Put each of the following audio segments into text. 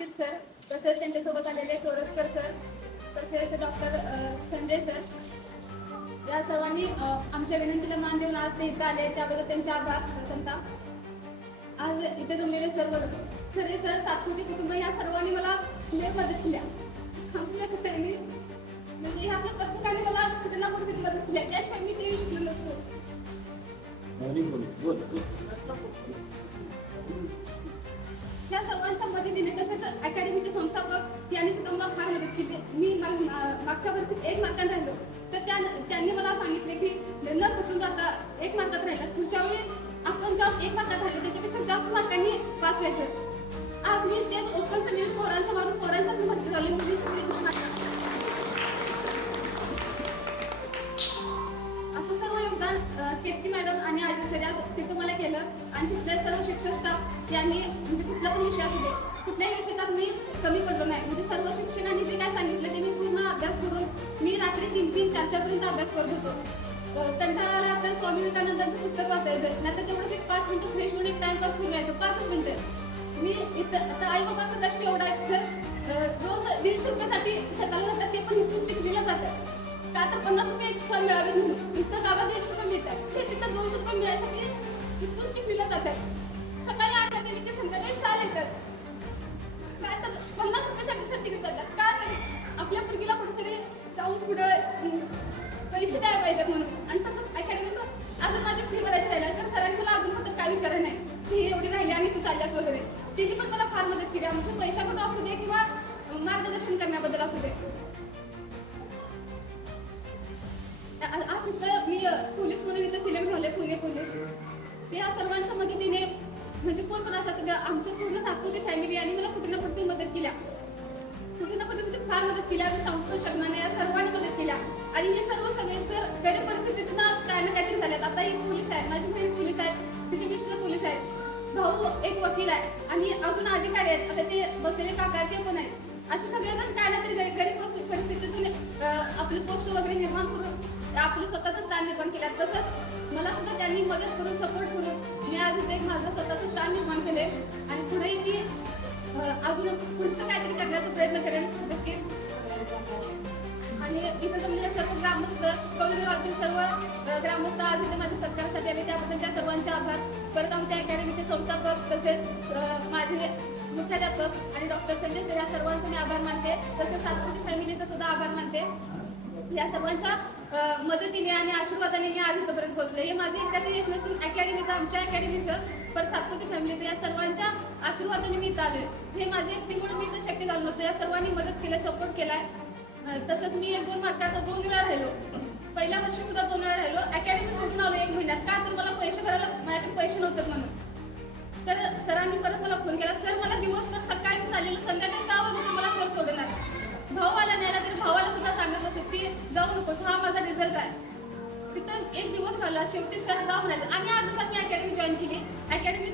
Patil sir, तसेच त्यांच्यासोबत आलेले तोरसकर सर, तसेच डॉक्टर संजय सर, या सर्वांनी आमच्या विनंतीला मान देऊन आज ते इथं आले, त्याबद्दल त्यांचे आभार. प्रथमतः आज इथे जमलेले सर्व सर सातपुते कुटुंब या सर्वांनी मला लय मदत केल्या. सांगू शकत नाही मी, म्हणजे ह्यातल्या प्रत्येकाने मला कुठे ना कुठेतरी मदत केली. त्याशिवाय मी ते शिकलो नसतो. या सर्वांच्या मदतीने तसेच अकॅडमीचे संस्थापक यांनी सुद्धा मला फार मदत केली. मी मागच्या वर्षी 1 मार्काने राहिलो, तर त्यांनी मला सांगितले की न खचून जाता 1 मार्कात राहिलास, पुढच्या वेळी आपण ज्या 1 मार्कात राहिले त्याच्यापेक्षा जास्त मार्कांनी पास व्हायचं. आज मी तेच ओपनचं मेरिट पोरांचं मारून पोरांच्यात भरती झाली. असं सर्व योगदान केतकी मॅडम आणि आजी सर या तिथं मला केलं. आणि तिथले सर्व शिक्षक स्टाफ यांनी म्हणजे कुठला पण विषय असू दे, कुठल्याही विषयात मी कमी पडलो नाही. म्हणजे सर्व शिक्षकांनी जे काय सांगितलं ते मी पूर्ण अभ्यास करून मी रात्री 3-3, 4-4 पर्यंत अभ्यास करत होतो. कंटाळा आला तर स्वामी विवेकानंदांचं पुस्तक वाचायचं, नाही तर तेवढंच एक 5 मिनिटं फ्रेश होऊन एक टाइमपास करून यायचं. 5 मिनिटं. मी इथं आता आई बाबांचा कष्ट एवढा आहे सर, रोज 150 रुपयासाठी शेताला जातात, ते पण इथून चिखलीला जातात. का तर 50 रुपये एक्स्ट्रा मिळावे म्हणून. इथं गावात 150 रुपये मिळतात, ते तिथं 200 रुपये मिळायसाठी इथून चिखलीला जातात. सकाळी 8ला गेले की संध्याकाळी 6ला येतात. काय तर 50 रुपयासाठी सर तिकडे जातात. का तर आपल्या मुलगीला कुठेतरी जाऊन पुढं पैसे द्यायला पाहिजेत म्हणून. आणि तसंच अकॅडमीचं अजून माझी फी भरायची राहिला, तर सरांनी मला अजून फक्त काय विचारलं नाही की एवढी राहिली आणि तू चालल्यास वगैरे. तिने पण मला फार मदत केली, म्हणजे पैशाबद्दल असू दे किंवा मार्गदर्शन करण्याबद्दल असू दे. आज इथं मी पोलीस म्हणून इथं सिलेक्ट झाले, पुणे पोलीस. या सर्वांच्या मदतीने म्हणजे कोण पण असतात आमच्या पूर्ण सातपुते फॅमिली आणि मला कुठे ना कुठे मदत केल्या. कुठे ना कुठे म्हणजे फार मदत केली. आम्ही सांगू पण शकणार नाही, या सर्वांनी मदत केल्या. आणि हे सर्व सगळे सर गरीब परिस्थितीतून आज काय ना काहीतरी झाल्यात. आता एक पोलीस आहे, माझी बहीण पोलीस आहे, तिचे मिस्टर पोलीस आहेत, भाऊ एक वकील आहे आणि अजून अधिकारी आहेत. आता ते बसलेले काका ते पण आहेत. असे सगळेजण काय ना तरी गरीब परिस्थितीतून आपली पोस्ट वगैरे निर्माण करून आपलं स्वतःचं स्थान निर्माण केलं. तसंच मला सुद्धा त्यांनी मदत करून सपोर्ट करून मी आज इथे माझं स्वतःचं स्थान निर्माण केले. आणि पुढेही मी अजून पुढचं काहीतरी करण्याचा प्रयत्न करेन नक्कीच. आणि इथं जमलेले सर्व ग्रामस्थ, कौलगावातील सर्व ग्रामस्थ आज इथे माझ्या सत्कारासाठी आले, त्याबद्दल त्या सर्वांचे आभार. परत आमच्या अकॅडमीचे संस्थापक तसेच माझे मुख्याध्यापक आणि डॉक्टर संजय सर या सर्वांचे मी आभार मानते. तसेच सातपुते फॅमिलीचा सुद्धा आभार मानते. या सर्वांच्या मदतीने आणि आशीर्वादाने मी आज इथंपर्यंत पोहोचले. हे माझे एकट्याचं यश नसून अकॅडमीचं, आमच्या अकॅडमीचं, परत सातपुते फॅमिलीचं या सर्वांच्या आशीर्वादाने मी इथं आले. हे माझे एकटीमुळे मी इथं शक्य झालं नसतं. या सर्वांनी मदत केलं, सपोर्ट केलाय. तसंच मी 1-2 मार्कात 2 वेळा राहिलो. पहिल्या वर्षी सुद्धा 2 वेळा राहिलो. अकॅडमी सोडून आलो 1 महिन्यात. का तर मला पैसे भरायला माझ्याकडे पैसे नव्हते म्हणून. तर सरांनी परत मला फोन केला. सर मला दिवसभर सकाळी मी चाललेलो, संध्याकाळी 6 वाजता मला सर सोडणार. भाऊ आला न्यायला, तरी भावाला सुद्धा सांगत बसत की जाऊ नकोस, हा माझा रिझल्ट आहे. तिथं 1 दिवस राहिला, शेवटी सर जाऊ म्हणाले. आणि 8 दिवसांनी अकॅडमी जॉईन केली. अकॅडमी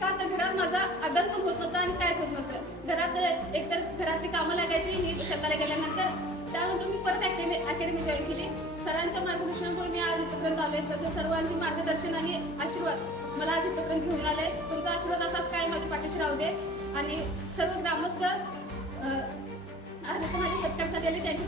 का तर घरात माझा अभ्यास पण होत नव्हता आणि कायच होत नव्हतं. घरात एकतर घरातली कामं लागायची, ही शेताला गेल्यानंतर. त्यानंतर मी परत अकॅडमी जॉईन केली. सरांच्या मार्गदर्शनामुळे मी आज इथपर्यंत आले. तसं सर्वांचे मार्गदर्शन आणि आशीर्वाद मला आज इथपर्यंत घेऊन आले. तुमचा आशीर्वाद असाच काय माझ्या पाठीशी राहू दे. आणि सर्व ग्रामस्थ आज इथं माझ्या सत्कारासाठी आले, त्यांचे